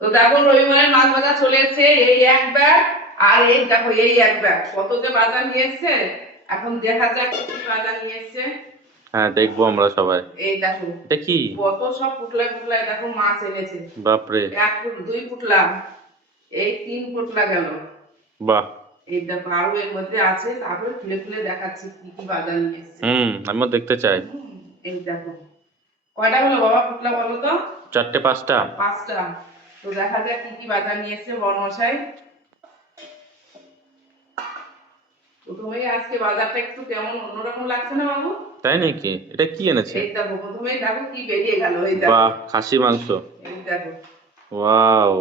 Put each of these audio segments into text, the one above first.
তো দেখো রবিবারের মাছ বাজার চলে এসেছে, এই এক ব্যাগ আর এই দেখো এই এক ব্যাগ, কত যে বাজার নিয়ে এসছে। এখন দেখা যাক কি বাজার নিয়ে এসছে। হ্যাঁ, দেখবো আমরা সবাই। এই দেখো এটা কি? কত সব পুটলায় পুটলায় দেখো মাছ এনেছে। বাপরে! এক দুই পুটলা, এই তিন পুটলা গেল। বাহ! এই দেখো আরো এর মধ্যে আছে, তারপরে খুলে খুলে দেখাচ্ছি কি কি বাজার নিয়ে এসছে। আমিও দেখতে চাই। এই দেখো কয়টা হলো বাবা পুটলা বলো তো? 4টে 5টা। 5টা। তো দেখা যাক কি কি বাজার নিয়ে এসছে বড়মশাই। প্রথমেই আজকে বাজারটা একটু কেমন অন্যরকম লাগছে না বাবু? তাই নাকি? এটা কি এনেছে? এই দেখো প্রথমেই দেখো কি বেরিয়ে গেল, এই দেখো। বাহ! খাসি মাংস। এই দেখো ওয়াও!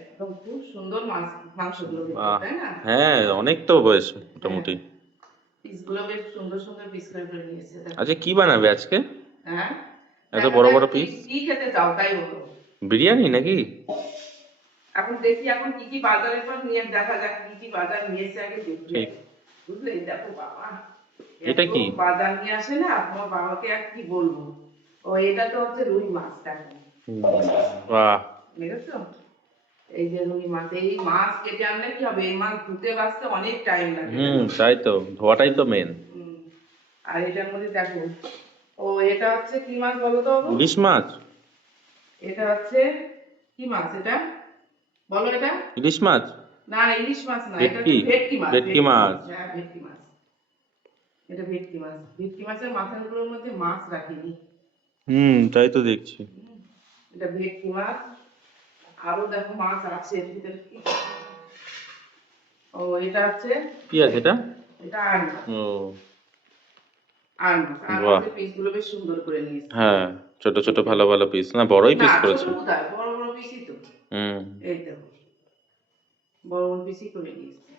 একদম খুব সুন্দর মাছ, মাংসগুলো দেখতে, বাহ! তাই না? হ্যাঁ, অনেক তো বেশ হ্যাঁ, মোটামুটি। পিসগুলো বেশ সুন্দর সুন্দর পিস করে করে নিয়েছে দেখো। আচ্ছা, কি বানাবে আজকে? হ্যাঁ, এত দেখা বড় যাক বড় কি পিস? কি খেতে চাও তাই বলো। বিরিয়ানি নাকি? এখন দেখি এখন কি কি বাজারের পর নিয়ে দেখা যাক কি কি বাজার নিয়েছে, আগে দেখি ঠিক। আগে। বুঝলে দেখো বাবা এটা এত কি? বাজার নিয়ে আসে না, তোমার বাবাকে আর কি বলবো। ও এটা তো হচ্ছে রুই মাছ দেখো, বাহ! বুঝেছো? এই যে রুই মাছ, এই মাছ কেটে আনলে কি হবে, এই মাছ ধুতে বাছতে অনেক টাইম লাগে জানো। তাই তো। ধোয়াটাই তো মেন। হুম। আর এটার মধ্যে দেখো, ও এটা হচ্ছে কি মাছ বলো তো বাবু? ইলিশ মাছ? এটা হচ্ছে কি মাছ এটা বলো এটা? ইলিশ মাছ? না ইলিশ মাছ না, এটা হচ্ছে ভেটকি? ভেটকি মাছ, ভেটকি ভেটকি মাছ, মাছ। হ্যাঁ ভেটকি মাছ। এটা ভেটকি মাছ, ভেটকি মাছের মাথাগুলোর মধ্যে মাছ রাখিনি। তাই তো দেখছি। হুম, এটা ভেটকি মাছ। আরো দেখো মাছ আছে এর ভিতরে কি। ও এটা হচ্ছে, কি আছে এটা? এটা আর মাছ, ও, আর মাছ, আর বাহ! মাছের পিসগুলো বেশ সুন্দর করে নিয়েছে। হ্যাঁ, ছোট এই ছোট দেখো। ভালো ভালো পিস, না বড়ই না পিস ছোট করেছে। কোথায়, বড় বড় পিসই তো। হুম এই দেখো বড় বড় পিসই করে নিয়েছে।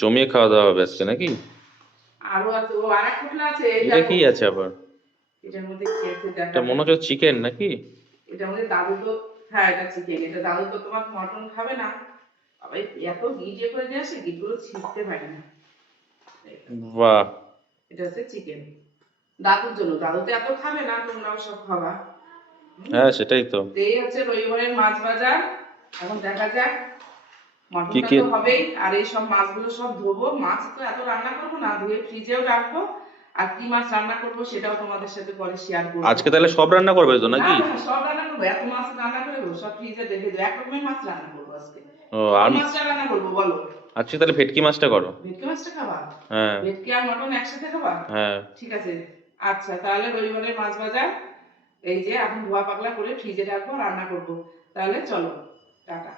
জমিয়ে খাওয়া দাওয়া হবে আজকে নাকি? আরো আছে, ও আর এক পুটলা আছে, এই এটা দেখো। কি আছে আবার? এটার মধ্যে কি আছে দেখা এটা মনে যাক। হচ্ছে চিকেন নাকি? এটার মধ্যে দাদু তো, হ্যাঁ এটা চিকেন, এটা দাদু তো তোমার মটন খাবে না। আবার এত গিট ইয়ে করে দিয়ে আসে, গিটগুলো ছিঁড়তে পারি না। এই দেখো, বাহ! এটা হচ্ছে চিকেন দাদুর জন্য, দাদু তো এত খাবে না, তোমরাও সব খাবা। হুম। হ্যাঁ, সেটাই তো। তো এই হচ্ছে রবিবারের মাছ বাজার। এখন দেখা যাক, কি মটনটা কি? তো হবেই, আর এই সব মাছগুলো সব ধোবো, মাছ তো এত রান্না করবো না, ধুয়ে ফ্রিজেও রাখবো। আর কি মাছ রান্না করবো সেটাও তোমাদের সাথে পরে শেয়ার করবো। আজকে তাহলে সব রান্না করবে তো না নাকি? না সব রান্না করবো, এত মাছ রান্না করে দেবো, সব ফ্রিজে রেখে দেবো, এক রকমের মাছ রান্না করবো আজকে। ও, কোন আর মাছটা রান্না করবো বলো? আজকে তাহলে ভেটকি মাছটা করো। ভেটকি মাছটা খাবা? হ্যাঁ। ভেটকি আর মটন একসাথে খাবা? হ্যাঁ। ঠিক আছে। আচ্ছা তাহলে রবিবারের মাছ বাজার, এই যে এখন ধোয়া পাকলা করে ফ্রিজে রাখবো, রান্না করবো। তাহলে চলো, টাটা।